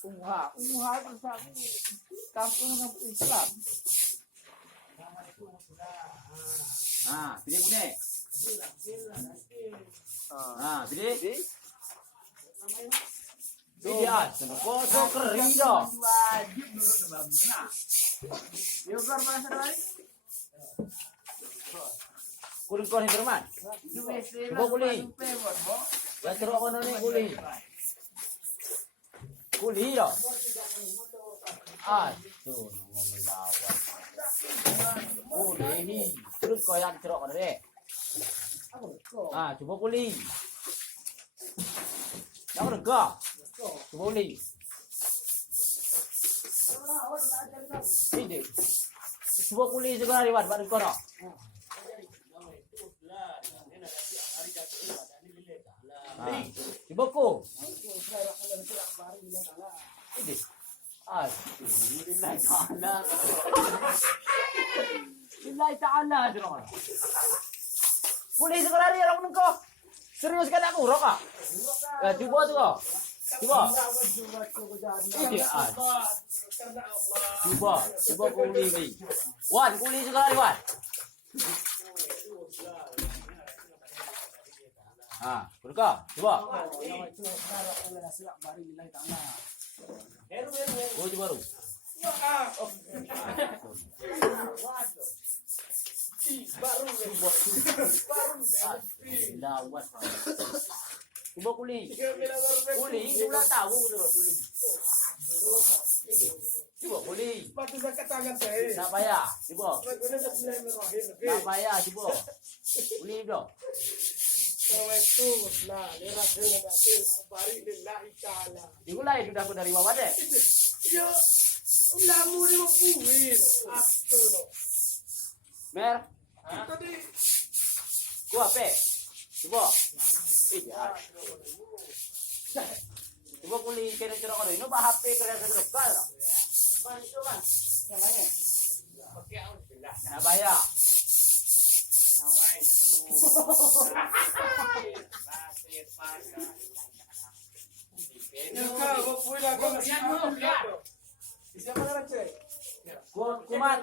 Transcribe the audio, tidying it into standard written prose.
Unguha itu sama kampung orang Islam. Pilih kuning. Pilih. Pilih kosong kering dah. Wajib nurut bamna. Yo kar masa lagi. Kuling kau ni berman. Coba kuling. Yang teruk mana ni kuling. Kuling dah. Aduh, ngomong lawan. Kuling ni. Terus kau yang teruk mana ni? Coba kuling. Jangan regah. Coba kuling. Ini. Coba kuling segera lewat pada kau nak. Coba kau. Ini. Lillahi ta'ala. Boleh sekarang ni orang kau. Serius kan aku rokak. Cuba tu kau. Cuba. Ini. Cuba kulit. Wan, kulit sekarang Wan. Berkah. Coba. Oh, coba baru. Lawat. Coba kulit. Kulit, sudah tahu betul kulit. Coba kulit. Tak payah. Coba. Tak payah. Coba. Kulit dong. Digulai sudah aku dari bawah deh. Yo, lamu ni mau kuih, aku no. Mer, Tadi, gua apa? Coba. Coba kulit kena cerok orang ini. Bah HP kena cerok kal. Bantu kan? Yang mana? Nak bayar. Nyoka, mau pulang aku siap mau lihat. Siapa nak cek? Kumat. Kumat.